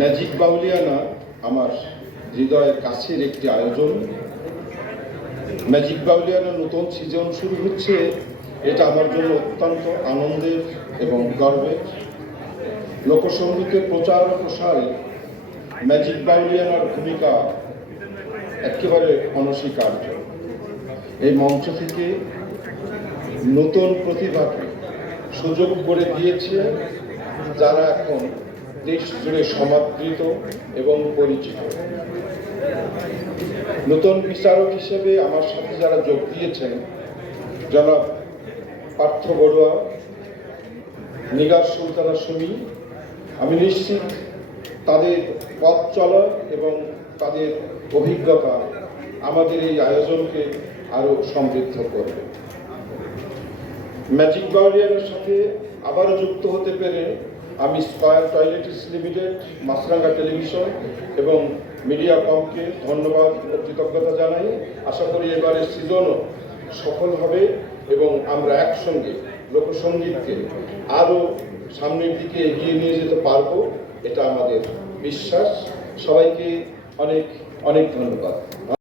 Magic Bauliana আমার হৃদয়ের কাছের একটি আয়োজন। ম্যাজিক বাউলিয়ানা নতুন সিজন শুরু হচ্ছে, এটা আমার জন্য অত্যন্ত আনন্দের এবং গর্বের। লোকসঙ্গীতের প্রচার ও প্রসারে ম্যাজিক বাউলিয়ানার ভূমিকা একেবারে অনস্বীকার্য। এই মঞ্চ থেকে নতুন প্রতিভাকে সুযোগ করে দিয়েছে, যারা এখন দেশ জুড়ে সমাদৃত এবং পরিচিত। নতুন বিচারক হিসেবে আমার সাথে যারা যোগ দিয়েছেন, জনাব পার্থ বড়ুয়া, নিগার সুলতানা সুমি, আমি নিশ্চিত তাদের পথ চলা এবং তাদের অভিজ্ঞতা আমাদের এই আয়োজনকে আরো সমৃদ্ধ করবে। ম্যাজিক বাউলিয়ানের সাথে আবারও যুক্ত হতে পেরে আমি স্কয়ার টয়লেটস লিমিটেড, মাছরাঙ্গা টেলিভিশন এবং মিডিয়াকমকে ধন্যবাদ ও কৃতজ্ঞতা জানাই। আশা করি এবারের সিজনও সফল হবে এবং আমরা একসঙ্গে লোকসঙ্গীতকে আরও সামনের দিকে এগিয়ে নিয়ে যেতে পারবো, এটা আমাদের বিশ্বাস। সবাইকে অনেক অনেক ধন্যবাদ।